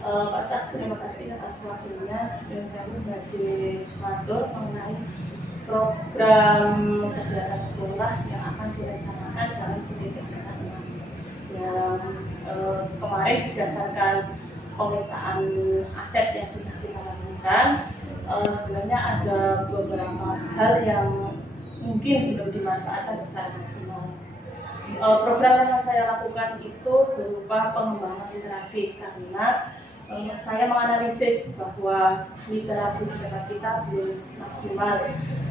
Pak Sas, terima kasih atas waktunya dan saya sebagai moderator mengenai program kegiatan sekolah yang akan direncanakan dalam JDT Angkatan 6 yang kemarin berdasarkan pemetaan aset yang sudah kita lakukan. Sebenarnya ada beberapa hal yang mungkin belum dimanfaatkan secara maksimal. Program yang saya lakukan itu berupa pengembangan literasi karena saya menganalisis bahwa literasi di tempat kita belum maksimal.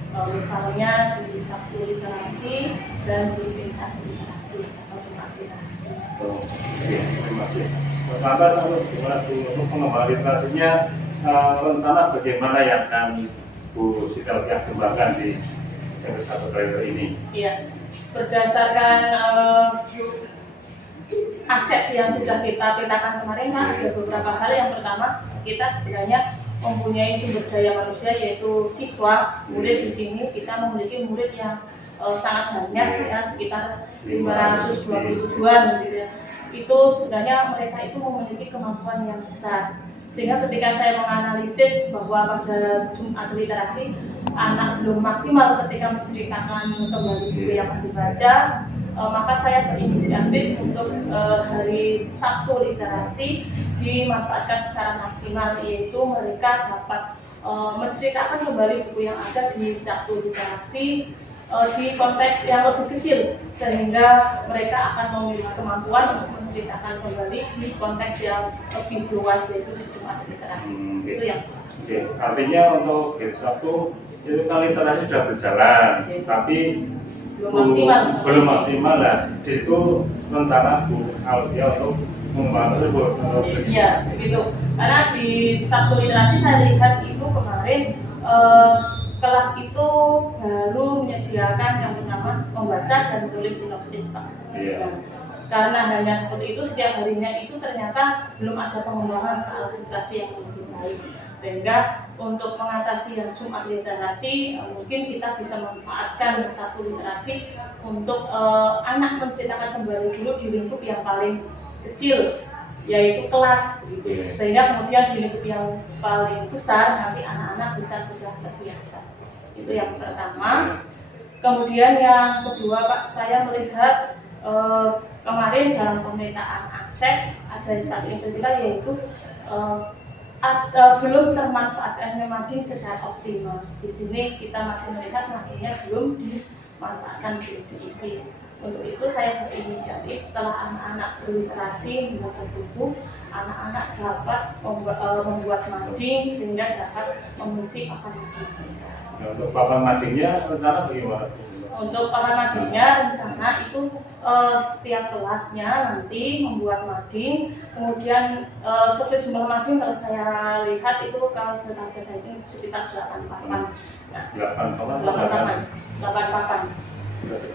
Misalnya di Sabtu literasi dan di tingkat literasi atau tingkat literasi. Oke, terima kasih. Lantas untuk pengembangan literasinya, rencana bagaimana yang akan Bu Siti Alfiah kembangkan di SMP 1 Kaliber ini? Iya, berdasarkan aset yang sudah kita petakan kemarin, kan ada beberapa hal. Yang pertama, kita sebenarnya mempunyai sumber daya manusia yaitu siswa, murid. Di sini kita memiliki murid yang sangat banyak, ya, sekitar 527-an gitu ya. Itu sebenarnya mereka itu memiliki kemampuan yang besar. Sehingga ketika saya menganalisis bahwa pada Jumat literasi anak belum maksimal ketika menceritakan kembali buku yang akan dibaca, maka saya berinisiatif untuk hari Sabtu literasi dimanfaatkan secara maksimal, yaitu mereka dapat menceritakan kembali buku yang ada di Sabtu literasi di konteks yang lebih kecil, sehingga mereka akan memiliki kemampuan untuk menceritakan kembali di konteks yang lebih luas, yaitu di Jumat literasi. Itu yang artinya untuk hari Sabtu itu kan literasi sudah berjalan, tapi belum maksimal lah. Di situ rencana Bu Alfiah untuk membantu. Iya, begitu. Karena di Sabtu literasi saya lihat itu kemarin kelas itu baru menyediakan yang pertama membaca dan menulis sinopsis, Pak. Iya. Karena hanya seperti itu, setiap harinya itu ternyata belum ada pengembangan ke arah literasi yang lebih baik. Sehingga untuk mengatasi yang Jumat literasi, mungkin kita bisa memanfaatkan satu literasi untuk anak menceritakan kembali dulu di lingkup yang paling kecil, yaitu kelas, gitu. Sehingga kemudian di lingkup yang paling besar nanti anak-anak bisa sudah terbiasa. Itu yang pertama. Kemudian yang kedua, Pak, saya melihat kemarin dalam pemetaan aset ada satu yang berbeda, yaitu belum termanfaatkannya mading secara optimal. Di sini kita masih melihat madingnya belum dimanfaatkan, belum diisi. Untuk itu saya berinisiatif setelah anak-anak berliterasi membaca buku, anak-anak dapat membuat mading sehingga dapat mengisi papan mading. Untuk papan madingnya rencana bagaimana? Untuk papan madingnya rencana itu setiap kelasnya nanti membuat mading, kemudian sesuai jumlah mading kalau saya lihat itu kalau saya itu sekitar 8 papan. Nah, 8 papan.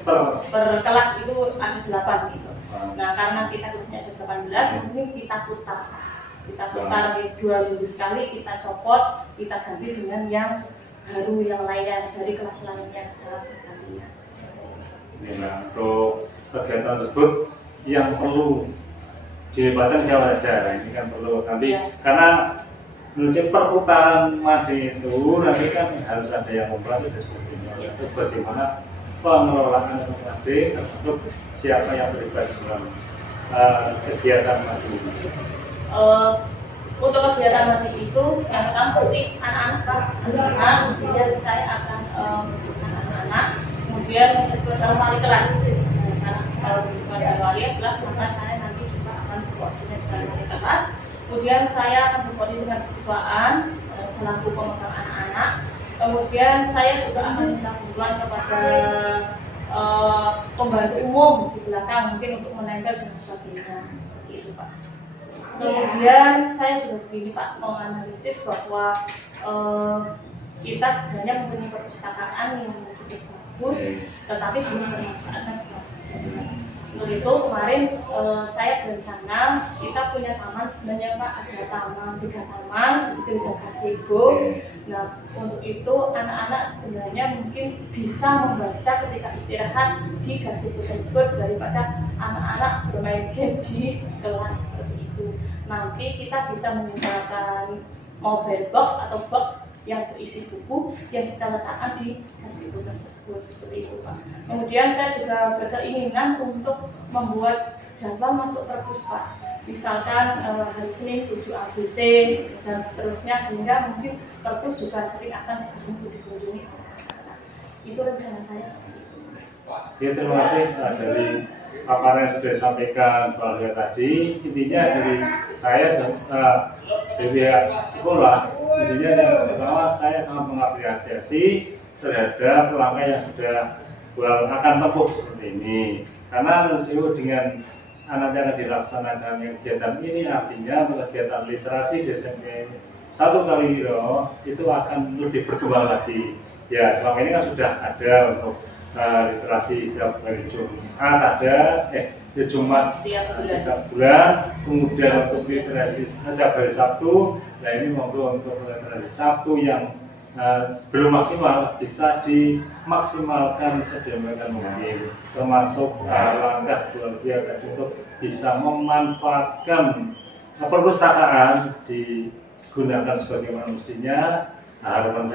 Per kelas itu ada 8 gitu. Nah, karena kita kelasnya ada 18, mungkin kita putar di 2 minggu sekali, kita copot, kita ganti dengan yang baru yang lainnya dari kelas lainnya secara bergantian. Nah, untuk kegiatan tersebut yang perlu dihebatkan siapa saja. Nah, ini kan perlu nanti karena menurut perputaran mading itu nanti kan harus ada yang memperhatikan dan sebagainya. Terus bagaimana pengelolaan mading termasuk siapa yang terlibat dalam kegiatan mading ini? Untuk kegiatan mading itu yang pertama pasti anak-anak, kemudian saya akan anak-anak, kemudian dalam wali kelas. Karena kalau pada wali kelas maka saya nanti juga akan berkoordinasi dengan wali kelas. Kemudian saya akan berkoordinasi dengan siswaan selaku pemegang anak-anak. Kemudian saya juga akan minta bantuan kepada pembantu umum di belakang mungkin untuk menempel dan sebagainya. Seperti itu, Pak. Kemudian saya sudah begini, Pak, menganalisis bahwa kita sebenarnya mempunyai perpustakaan yang cukup bagus, tetapi belum bermanfaatkan secara maksimal. Untuk itu kemarin saya berencana kita punya taman sebenarnya, Pak, ada taman 3 taman itu di gazebo. Nah, untuk itu anak-anak sebenarnya mungkin bisa membaca ketika istirahat di gazebo tersebut daripada anak-anak bermain game di kelas seperti itu. Nanti Nanti kita bisa menyediakan mobile box atau box yang berisi buku yang kita letakkan di tas buku tersebut, seperti itu Pak. Kemudian saya juga berkeinginan untuk membuat jadwal masuk perpus Pak. Misalkan hari Senin 7 ABC dan seterusnya, sehingga mungkin perpus juga sering akan dikunjungi. Itu rencana saya seperti itu. Ya, terima kasih dari paparan yang sudah disampaikan Pak Lia tadi. Intinya dari saya dari pihak sekolah, intinya yang pertama saya sangat mengapresiasi terhadap langkah yang sudah akan tempuh seperti ini. Karena menurut dengan anak yang dilaksanakan kegiatan ini, artinya kegiatan literasi di SMP 1 Kaliro itu akan lebih berkembang lagi. Ya, selama ini kan sudah ada untuk literasi setiap hari Jumat, ada Jumat setiap bulan, kemudian untuk literasi setiap hari Sabtu. Nah, ini monggo untuk literasi Sabtu yang belum maksimal bisa dimaksimalkan sedemikian mungkin, termasuk langkah luar biasa untuk bisa memanfaatkan perpustakaan digunakan sebagaimana mestinya. Nah, harapan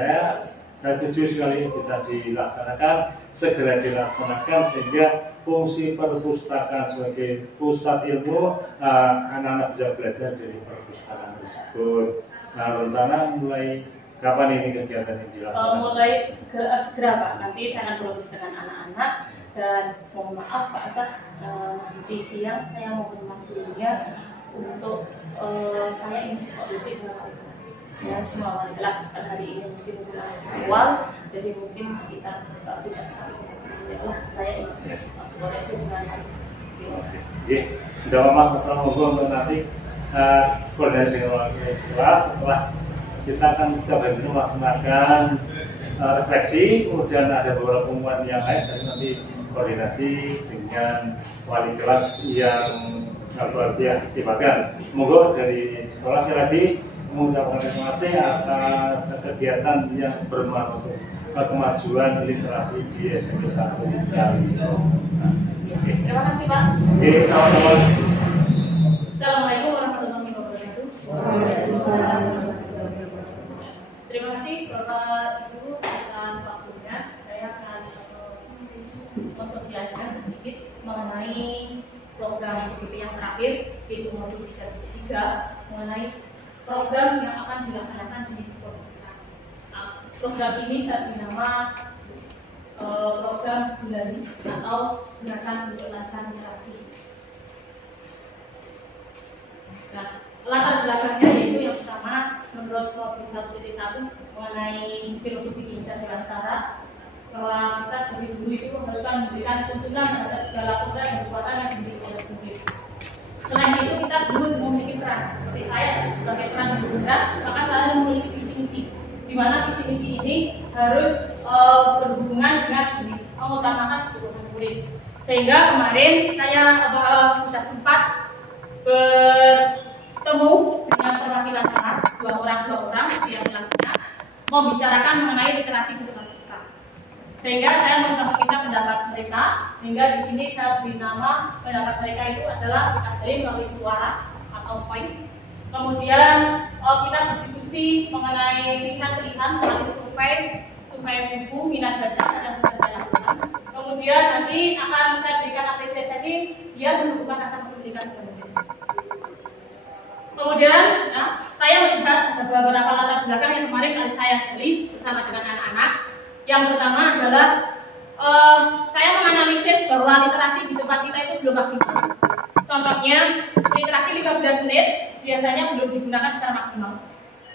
saya setuju sekali bisa dilaksanakan, segera dilaksanakan, sehingga fungsi perpustakaan sebagai pusat ilmu anak-anak bisa belajar dari perpustakaan tersebut. Nah, rencana mulai kapan ini kegiatan yang dilaksanakan? Mulai segera Pak, nanti saya akan berurusan dengan anak-anak, dan mohon maaf Pak Asas, nanti siang saya mohon maaf dulunya untuk saya ingin kondisi dengan ya, semua wali kelas hari ini mungkin awal, jadi mungkin sekitar tidak sampai saya ingin koreksi dengan hari ini. Oke, tidak apa-apa, untuk nanti koordinasi dengan wali kelas. Setelah kita akan setiap hari ini melaksanakan refleksi, kemudian ada beberapa pengumuman yang lain, dan nanti koordinasi dengan wali kelas yang berarti dibagikan. Semoga dari sekolah saya lagi mengucapkan terima kasih atas kegiatan yang bermanfaat untuk kemajuan literasi di SMP 1 Kaliro. Terima kasih Pak. Oke, sama-sama. Assalamualaikum warahmatullahi wabarakatuh. Terima kasih Bapak Ibu dan waktunya. Saya akan mensosialisasikan sedikit mengenai program PPP yang terakhir, yaitu modul 3 mengenai program yang akan dilaksanakan di sekolah kita. Program ini bernama program bulan atau gerakan kecerdasan literasi. Nah, latar belakangnya yaitu yang pertama, menurut modul 1.1 mengenai filosofi kehidupan berantara, bahwa kita sebagai guru itu harus memberikan tuntunan terhadap segala program yang berkaitan yang dimiliki oleh murid. Selain itu, kita guru memiliki peran. Seperti saya sebagai peran guru, maka saya memiliki visi-misi, di mana visi-misi ini harus berhubungan dengan mengutamakan kebutuhan murid. Sehingga kemarin saya sudah sempat bertemu dengan perwakilan kelas, dua orang yang kelasnya membicarakan mengenai literasi di depan kita. Sehingga saya menginformasikan pendapat mereka, sehingga di sini saya beri nama pendapat mereka itu adalah kita beri melalui suara atau voice. Kemudian kita berdiskusi mengenai pilihan-pilihan melalui survei buku minat baca yang sudah saya lakukan. Kemudian nanti akan saya berikan apresiasi dia menunjukkan rasa pendidikan sebenarnya. Kemudian saya melihat ada beberapa latar belakang yang kemarin kali saya beli bersama dengan anak-anak. Yang pertama adalah saya menganalisis bahwa literasi di tempat kita itu belum maksimal. Contohnya, literasi 15 menit biasanya belum digunakan secara maksimal.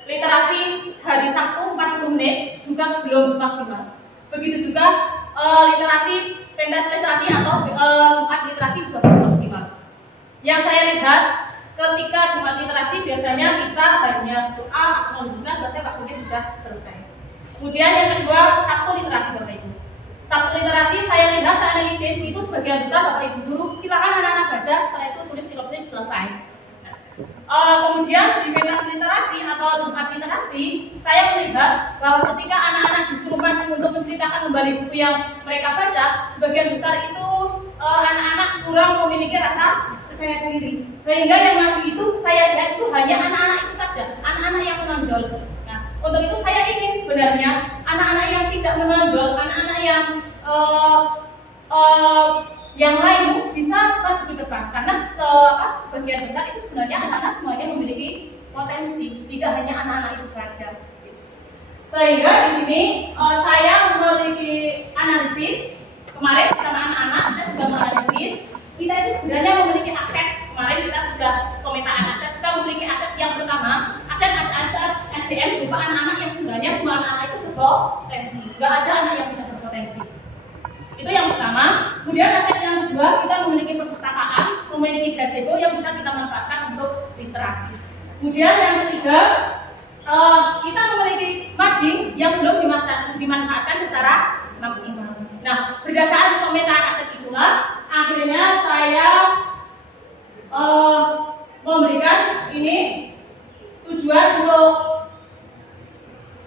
Literasi hari Sabtu 40 menit juga belum maksimal. Begitu juga literasi pentas literasi atau Jumat literasi juga belum maksimal. Yang saya lihat, ketika Jumat literasi biasanya kita hanya doa atau menunjukkan selesai waktunya sudah selesai. Kemudian yang kedua, Sabtu literasi Bapak Ibu. Sabtu literasi saya lihat, saya analisis itu sebagian besar Bapak Ibu guru silakan anak-anak baca, setelah itu tulis sinopsis selesai. Kemudian di pentas literasi atau Jumat literasi, saya melihat bahwa ketika anak-anak disuruh maju untuk menceritakan kembali buku yang mereka baca, sebagian besar itu anak-anak kurang memiliki rasa percaya diri. Sehingga yang maju itu saya lihat itu hanya menonjol. Nah, untuk itu saya ingin sebenarnya anak-anak yang tidak menonjol, anak-anak yang lain bisa maju ke depan, karena sebagian besar itu sebenarnya anak-anak semuanya memiliki potensi, tidak hanya anak-anak itu saja. Sehingga di sini saya memiliki analisis kemarin bersama anak-anak, kita sudah menganalisis kita itu sebenarnya memiliki aset. Kemarin kita sudah pemetaan aset, kita memiliki aset yang pertama, aset SDM berupa anak-anak yang sebenarnya semua anak-anak itu berpotensi, nggak ada anak yang tidak berpotensi. Itu yang pertama. Kemudian aset yang kedua, kita memiliki perpustakaan, memiliki gazebo yang bisa kita manfaatkan untuk literasi. Kemudian yang ketiga, kita memiliki mading yang belum dimanfaatkan secara maksimal. Nah, berdasarkan pemetaan aset itulah, akhirnya saya memberikan ini tujuan untuk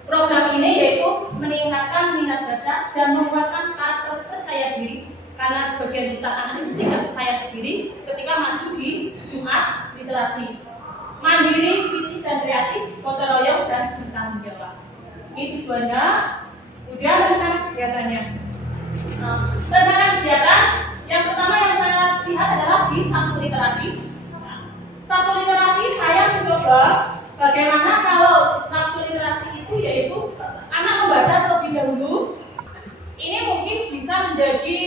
program ini, yaitu meningkatkan minat baca dan menguatkan karakter percaya diri, karena sebagian besar anak itu tidak percaya diri ketika maju di Jumat literasi. Mandiri, kritis dan kreatif, gotong royong dan bertanggung jawab. Ini tujuannya. Kemudian rencana kegiatannya. Rencana kegiatan yang pertama yang saya lihat adalah di satu literasi. Satu literasi saya mencoba bagaimana kalau satu literasi itu yaitu anak membaca terlebih dahulu. Ini mungkin bisa menjadi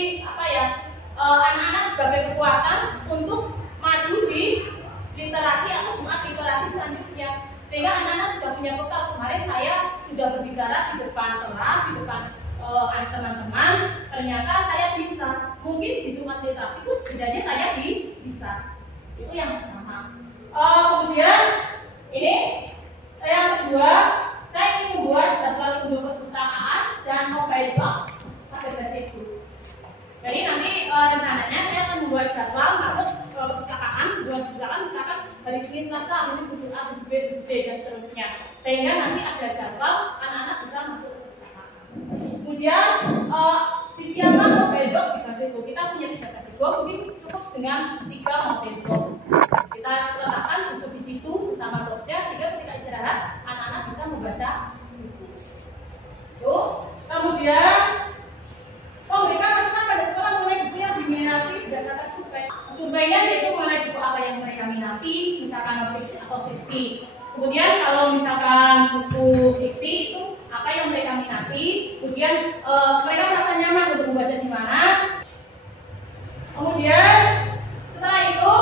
anak-anak sebagai kekuatan untuk maju di literasi atau Jumat literasi selanjutnya. Sehingga anak-anak sudah punya bekal. Kemarin saya sudah berbicara di depan kelas, di depan teman-teman. Ternyata saya bisa. Mungkin di Jumat literasi itu setidaknya saya bisa. Itu yang pertama. Kemudian ini yang kedua, saya ingin membuat jadwal untuk perpustakaan dan mobile box pada gazebo. Jadi nanti rencananya saya akan membuat jadwal masuk ke perpustakaan, misalkan hari Senin, Selasa, ini butuh A, butuh B, butuh C dan seterusnya. Sehingga nanti ada jadwal anak-anak bisa masuk ke perpustakaan. Kemudian disiapkan mobile box di gazebo. Kita punya 3 gazebo, mungkin cukup dengan 3 mobile box. Kita letakkan buku di situ bersama boxnya, sehingga ketika istirahat anak-anak bisa membaca buku. Kemudian memberikan masukan pada sekolah mengenai buku yang diminati berdasarkan survei. Surveinya yaitu mengenai buku apa yang mereka minati, misalkan fiksi atau fiksi. Kemudian kalau misalkan buku fiksi itu apa yang mereka minati, kemudian mereka merasa nyaman untuk membaca di mana. Kemudian setelah itu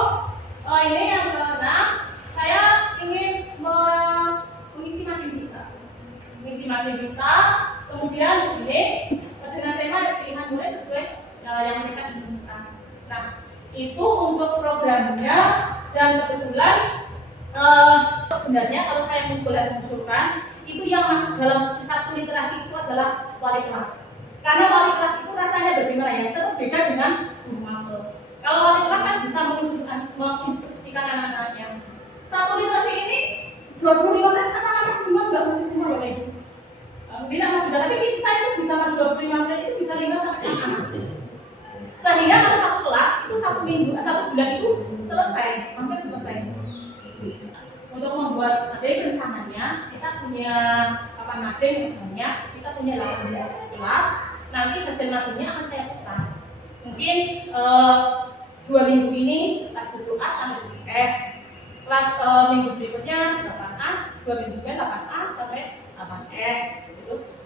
ini yang keenam, saya ingin mengisi materi kita. Kemudian ini dengan tema pilihan murid sesuai yang mereka inginkan. Nah, itu untuk programnya. Dan kebetulan sebenarnya kalau saya mengusulkan itu yang masuk dalam satu literasi itu adalah wali kelas. Karena wali kelas itu rasanya bagaimana ya? Tetap beda dengan guru magang. Kalau wali kelas kan bisa menginstruksikan anak-anaknya. Satu literasi ini 25 menit anak-anak semua nggak mesti semua loh Ibu. Mungkin anak sudah, tapi kita itu bisa masuk 25 menit itu bisa 5 sampai 6 anak. Sehingga kalau satu kelas itu 1 minggu, 1 bulan itu selesai, hampir selesai. Untuk membuat materi rencananya, kita punya papan materi misalnya, kita punya 18 kelas. Nanti hasil materinya akan saya putar. Mungkin 2 minggu ini kelas buku A sampai buku F. Kelas minggu berikutnya 8A, 2 minggu berikutnya 8A sampai 8F.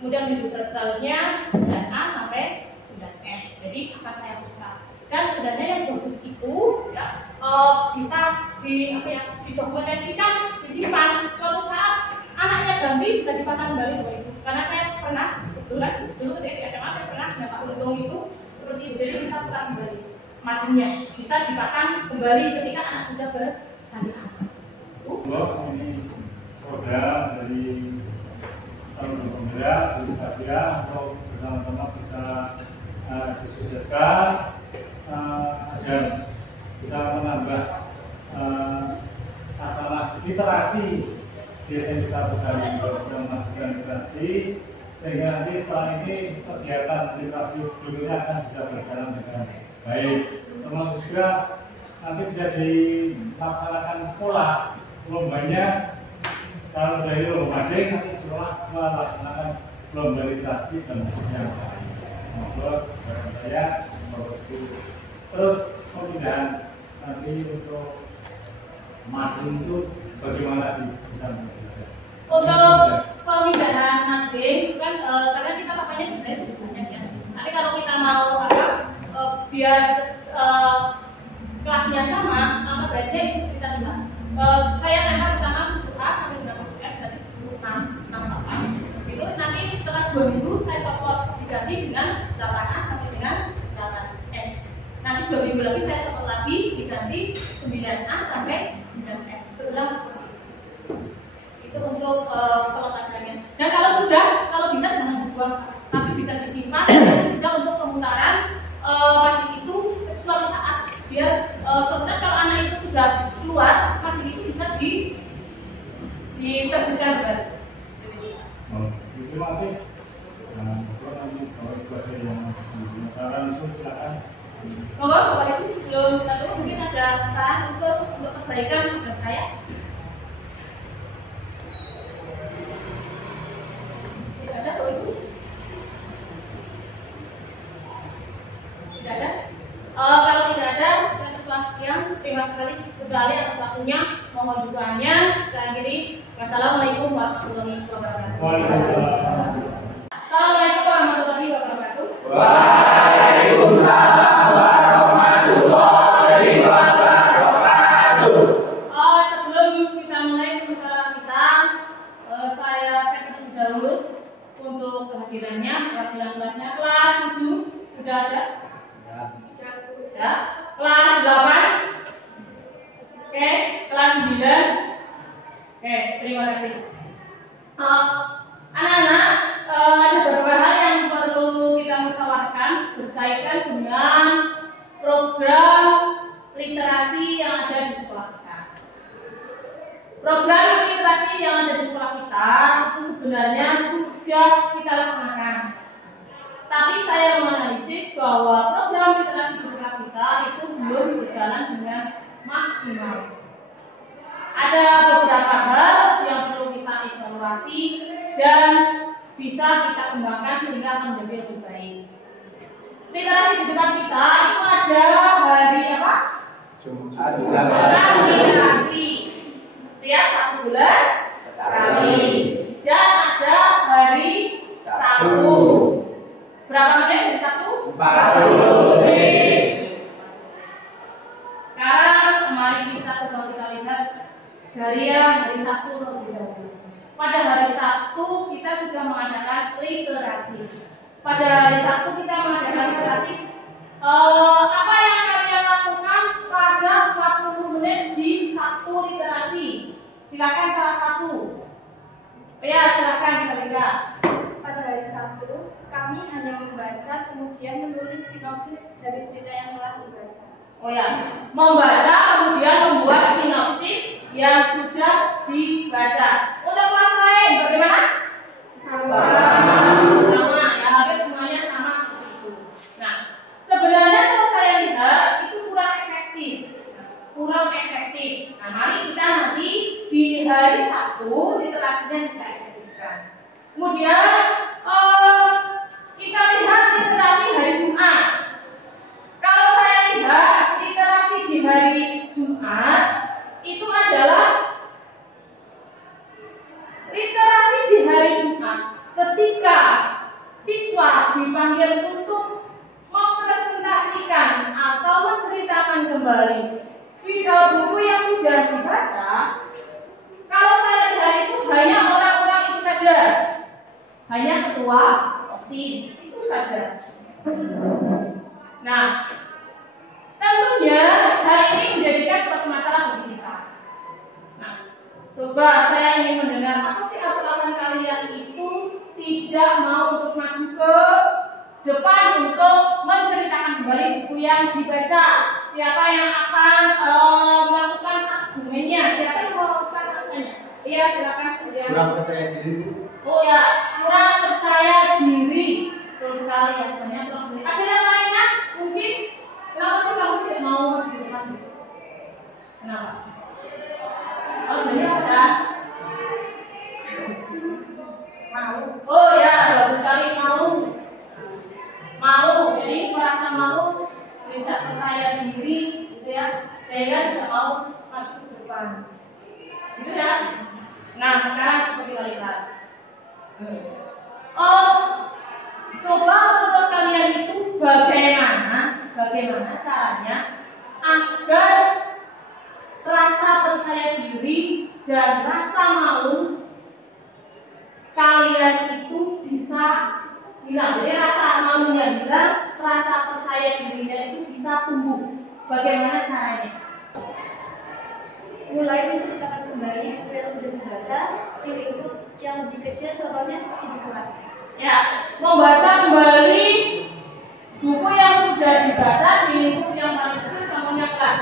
Kemudian minggu selanjutnya 9A sampai 9F. Jadi akan saya buka. Dan sebenarnya yang bagus itu ya, bisa didokumentasikan, disimpan. Suatu saat anaknya ganti bisa dipasang kembali Bapak Ibu. Karena saya pernah kebetulan dulu ketika di SMA saya pernah dapat untung itu seperti itu. Jadi kita putar kembali materinya, bisa dipasang kembali ketika anak sudah bertandingan. Ini program dari Pemuda, Bukadia untuk bersama-sama bisa diskusikan agar bisa menambah masalah literasi di SMP 1 kali program masukan literasi, sehingga nanti setelah ini kegiatan literasi berikutnya akan bisa berjalan dengan baik. Termasuk juga nanti bisa dilaksanakan sekolah lombanya kalau dari Romadeng nanti setelah melaksanakan globalisasi bentuknya membuat saya begitu. Terus pemindahan nanti untuk mading itu bagaimana bisa menjelaskan? Untuk pemindahan mading kan karena kita pakainya sebenarnya sudah banyak ya. Tapi kalau kita mau biar kelasnya sama, maka baiknya itu kita bilang. Saya lempar pertama 7A sampai berapa S, berarti 6 kakak. Itu nanti setelah 2 minggu saya copot diganti dengan 8A sampai dengan 8S. Nanti 2 minggu lagi saya copot lagi diganti 9A sampai 9S. Berulang seperti itu. Itu untuk peletakannya. Dan kalau bisa jangan dibuang, tapi bisa disimpan, dan bisa untuk pemutaran mading itu suatu saat biar kemudian kalau anak itu sudah keluar, mading itu bisa diterbitkan kembali. Terima kasih. Saran itu silakan. Monggo Bapak Ibu sebelum kita tutup mungkin ada saran untuk perbaikan dan saya. Tidak ada Bapak Ibu? Tidak ada? Kalau tidak ada, saya setelah sekian, terima sekali atas waktunya, mohon dukungannya. Saya akhiri. Wassalamualaikum warahmatullahi wabarakatuh. Waalaikumsalam. Assalamualaikum warahmatullahi wabarakatuh. Waalaikumsalam warahmatullahi wabarakatuh. Sebelum kita mulai pembicaraan kita, saya terlebih dahulu untuk kehadirannya, perwakilan kelasnya kelas 7 sudah ada? Ya. Kelas 8? Oke, kelas 9? Oke, terima kasih. Anak-anak, ada beberapa hal yang perlu kita musyawarahkan berkaitan dengan program literasi yang ada di sekolah kita. Program literasi yang ada di sekolah kita itu sebenarnya sudah kita laksanakan. Tapi saya menganalisis bahwa program literasi di sekolah kita itu belum berjalan dengan maksimal. Ada beberapa hal yang perlu kita evaluasi dan bisa kita kembangkan sehingga akan menjadi lebih baik. Literasi di sekolah kita itu ada hari apa? Literasi. Setiap 1 bulan sekali. Dan ada hari Sabtu. Berapa menit hari Sabtu? 40 menit. Sekarang mari kita coba lihat dari hari Sabtu terlebih dahulu. Pada hari Sabtu kita sudah mengadakan literasi. Pada hari Sabtu kita mengadakan literasi. Apa yang kalian lakukan pada 40 menit di Sabtu literasi? Silakan salah satu. Ya, silakan kira-kira. Pada hari Sabtu, kami hanya membaca kemudian menulis sinopsis dari cerita yang telah dibaca. Oh ya, membaca kemudian membuat sinopsis yang sudah dibaca. Untuk kelas lain bagaimana? Sama ya, hampir semuanya sama seperti itu. Nah, sebenarnya kalau saya lihat itu kurang efektif. Nah, mari kita nanti di hari Sabtu literasinya bisa efektifkan. Kemudian kita lihat literasi hari Jumat. Kalau saya lihat literasi di hari Jumat itu adalah literasi di hari Jumat ketika siswa dipanggil untuk mempresentasikan atau menceritakan kembali video buku yang sudah dibaca. Kalau saya lihat itu hanya orang-orang itu saja, hanya ketua OSIS itu saja. Nah, tentunya hal ini menjadikan suatu masalah bagi kita. Nah, coba saya ingin mendengar apa sih alasan kalian itu tidak mau untuk maju ke depan untuk menceritakan kembali buku yang dibaca. Siapa yang akan melakukan argumennya? Siapa yang melakukan argumennya? Iya, silakan. Kurang percaya diri, Bu. Oh ya, kurang percaya diri. Betul sekali ya, sebenarnya kurang percaya. Ada yang lainnya? Mungkin kenapa sih kamu tidak mau maju ke depan? Kenapa? Oh, banyak ada. Malu. Oh ya, bagus sekali malu. Malu, jadi merasa malu, tidak percaya diri, gitu ya, sehingga tidak mau masuk ke depan. Gitu ya. Nah, sekarang coba kita lihat. Coba menurut kalian itu bagaimana caranya agar rasa percaya diri dan rasa malu kalian itu bisa hilang. Jadi rasa malunya hilang, rasa percaya dirinya itu bisa tumbuh. Bagaimana caranya? Mulai menceritakan kembali buku yang sudah dibaca di lingkup yang lebih kecil, contohnya seperti di kelas. Ya, membaca kembali buku yang sudah dibaca di lingkup yang paling kecil, contohnya kelas.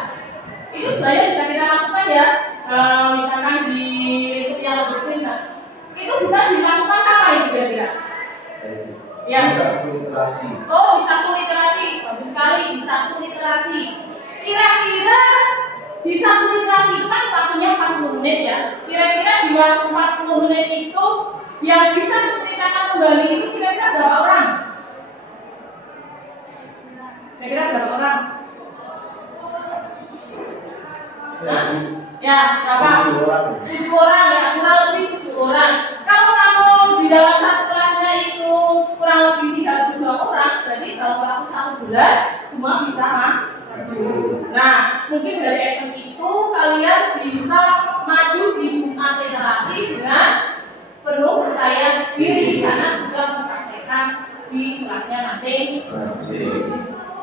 Itu sebenarnya bisa kita lakukan ya. Misalkan di lingkup yang lebih kecil, itu bisa dilakukan apa itu kira-kira? Ya. Bisa literasi. Oh, bisa literasi. Bagus sekali, bisa literasi. Kira-kira di satu literasi kan waktunya 40 menit ya. Kira-kira di waktu 40 menit itu yang bisa menceritakan kembali itu kira-kira berapa orang? Kira-kira berapa orang? Hah? Ya, berapa? 7 orang ya, kurang lebih 7 orang. Kalau kamu di dalam satu kelasnya itu kurang lebih 32 orang, berarti dalam waktu 1 bulan semua bisa maju. Nah, mungkin dari event itu kalian bisa maju di Jumat literasi dengan penuh percaya diri karena sudah mempraktekkan di kelasnya masing.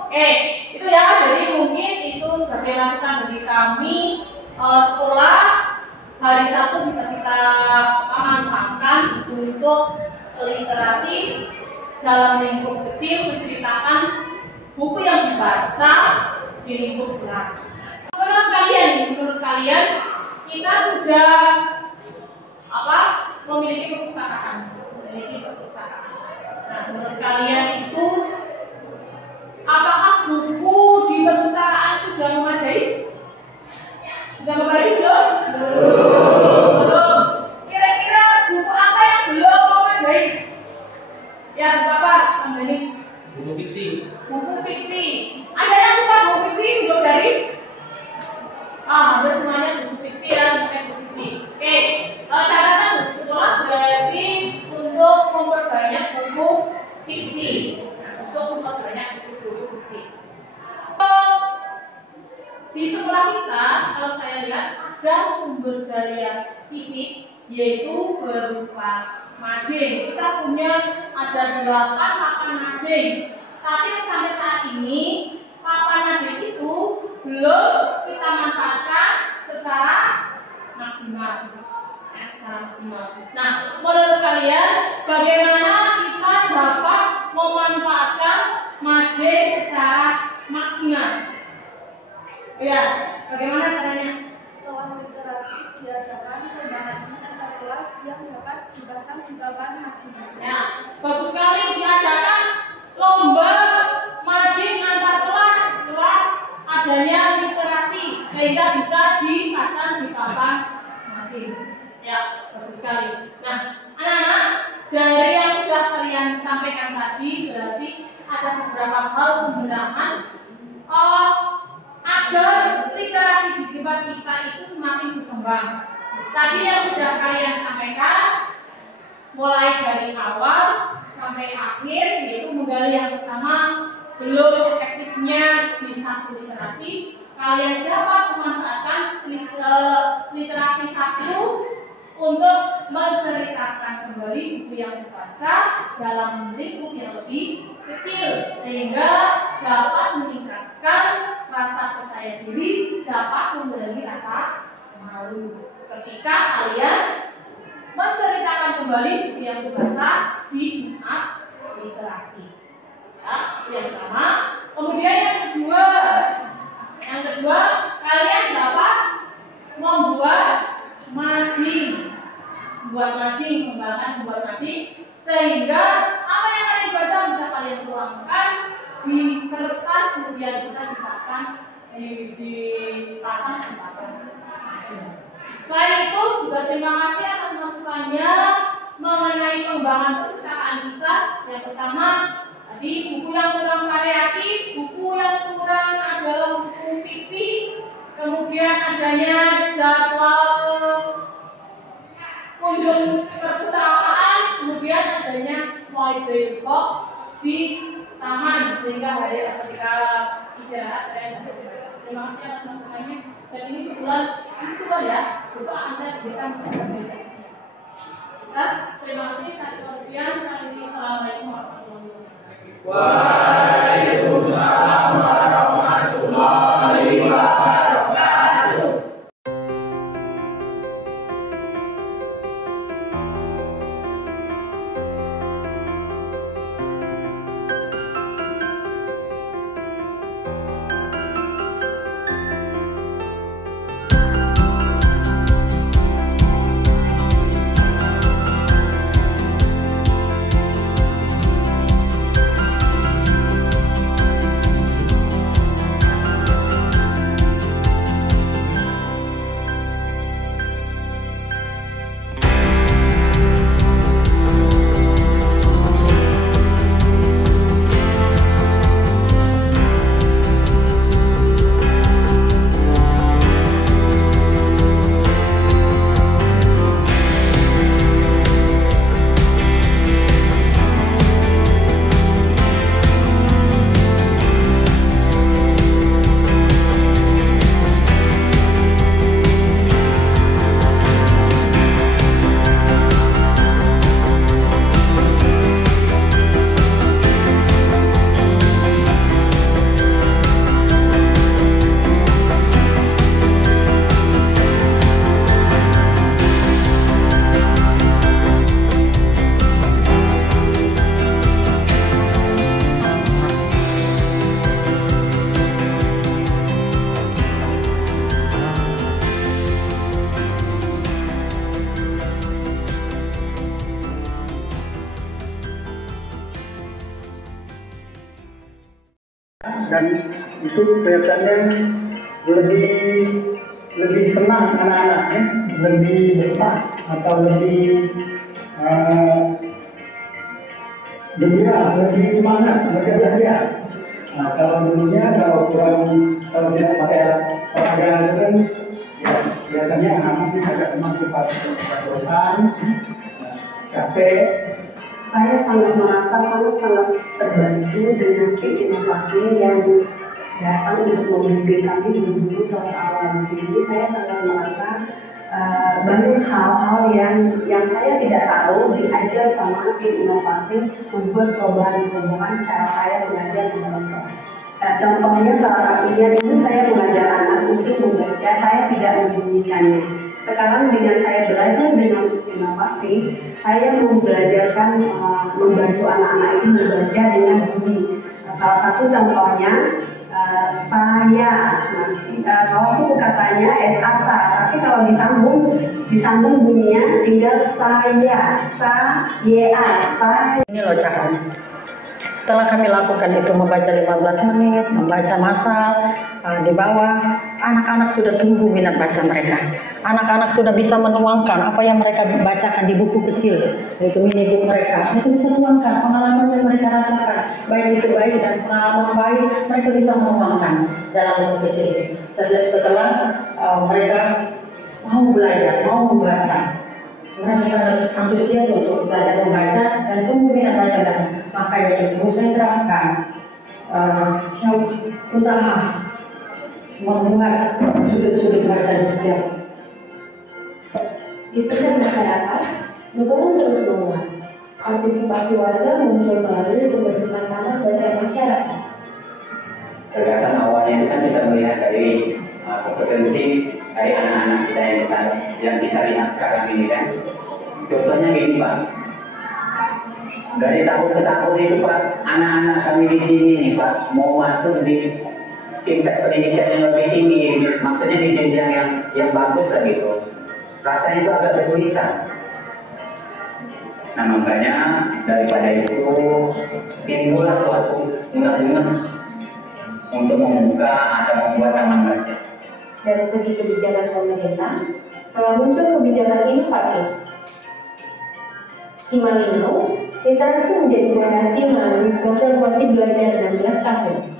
Oke, itu ya. Jadi mungkin itu sebagai masukan dari kami. Sekolah hari Sabtu bisa kita manfaatkan untuk literasi dalam lingkup kecil, menceritakan buku yang dibaca di lingkup kelas. Menurut kalian kita sudah memiliki perpustakaan. Nah, menurut kalian itu apakah buku di perpustakaan sudah memadai? Sudah memadai belum? Belum. Kira-kira buku apa yang belum memadai? Ya, buku apa? Ini Buku fiksi. buku fiksi. Ada yang suka buku fiksi belum dari? Hampir semuanya buku fiksi ya, bukan buku fiksi. Oke, catatan sekolah berarti untuk memperbanyak buku fiksi. Untuk memperbanyak buku fiksi. Di sekolah kita, kalau saya lihat ada sumber daya fisik, yaitu berupa mading. Kita punya ada 8 papan mading. Tapi sampai saat ini papan mading itu belum kita manfaatkan secara maksimal. Nah, menurut kalian bagaimana kita dapat memanfaatkan mading secara maksimal? Ya, bagaimana caranya? Setelah literasi diadakan pembahasan antar kelas yang dapat dibahas di papan mading. Ya, bagus sekali diadakan lomba mading antar kelas setelah adanya literasi sehingga bisa dipasang di papan mading. Ya, bagus sekali. Nah, anak-anak, dari yang sudah kalian sampaikan tadi berarti ada beberapa hal pembenahan agar literasi di depan kita itu semakin berkembang. Tadi yang sudah kalian sampaikan, mulai dari awal sampai akhir, yaitu menggali yang pertama, belum efektifnya di satu literasi, kalian dapat memanfaatkan literasi satu untuk menceritakan kembali buku yang dibaca dalam lingkup yang lebih kecil, sehingga dapat meningkatkan rasa percaya diri, dapat mengurangi rasa malu ketika kalian menceritakan kembali buku yang dibaca di Jumat literasi. Ya, yang pertama. Kemudian yang kedua, kalian dapat membuat mading, membuat mading, sehingga apa yang kalian baca bisa kalian tuangkan di kertas, kemudian bisa dipasang dipasang di papan mading. Selain itu juga terima kasih atas masukannya Jadi buku yang kurang variatif, buku yang kurang adalah buku fiksi, kemudian adanya jadwal kunjung perpustakaan, kemudian adanya library box di taman sehingga hari ketika istirahat saya terima kasih atas masukannya. Dan ini kebetulan ya, itu Anda diberikan berbeda. Terima kasih. Sekian. Assalamualaikum warahmatullahi wabarakatuh. Waalaikumsalam warahmatullahi wabarakatuh. Dan itu kelihatannya lebih senang anak-anaknya, lebih betah atau lebih gembira, lebih semangat, lebih bahagia. Nah, kalau dulunya kalau tidak pakai peragaan itu kan ya, kelihatannya anak-anak ini agak memang cepat bosan, capek. Saya sangat merasa sangat terbantu dengan tim inovasi yang datang untuk memberikan kami guru-guru dari awal di sini. Saya sangat merasa banyak hal-hal yang saya tidak tahu diajar sama tim inovasi membuat perubahan-perubahan cara saya mengajar mereka. Contohnya salah satunya dulu saya mengajar anak untuk membaca, saya tidak membunyikannya. Sekarang dengan saya belajar dengan inovasi, saya membelajarkan membantu anak-anak itu membaca dengan bunyi. Salah satu contohnya saya, kalau buku katanya asa, tapi kalau disambung bunyinya tinggal saya, saya. Ini loh caranya. Setelah kami lakukan itu membaca 15 menit, membaca masal di bawah, anak-anak sudah tumbuh minat baca mereka. Anak-anak sudah bisa menuangkan apa yang mereka bacakan di buku kecil, yaitu mini book mereka. Mereka bisa menuangkan pengalaman yang mereka rasakan, baik itu baik dan pengalaman baik, mereka bisa menuangkan dalam buku kecil. Setelah mereka mau belajar, mau membaca, mereka sangat antusias untuk belajar membaca dan tumbuh minat baca mereka. Makanya itu saya terapkan usaha membuat sudut-sudut baca di setiap Di tingkat masyarakat, dukungan terus menguat. Partisipasi warga muncul melalui pembentukan taman baca masyarakat. Gagasan awalnya itu kan kita melihat dari kompetensi dari anak-anak kita yang kita lihat sekarang ini kan. Contohnya gini Pak, dari tahun ke tahun itu Pak, anak-anak kami di sini nih Pak mau masuk di tingkat pendidikan yang lebih tinggi, maksudnya di jenjang yang bagus lah gitu. Rasanya itu agak kesulitan. Nah makanya daripada itu timbullah suatu undang-undang untuk membuka atau membuat taman baca. Dari segi kebijakan pemerintah, telah muncul kebijakan inovatif. Himalino Literasi menjadi fondasi melalui program wajib belajar 16 tahun.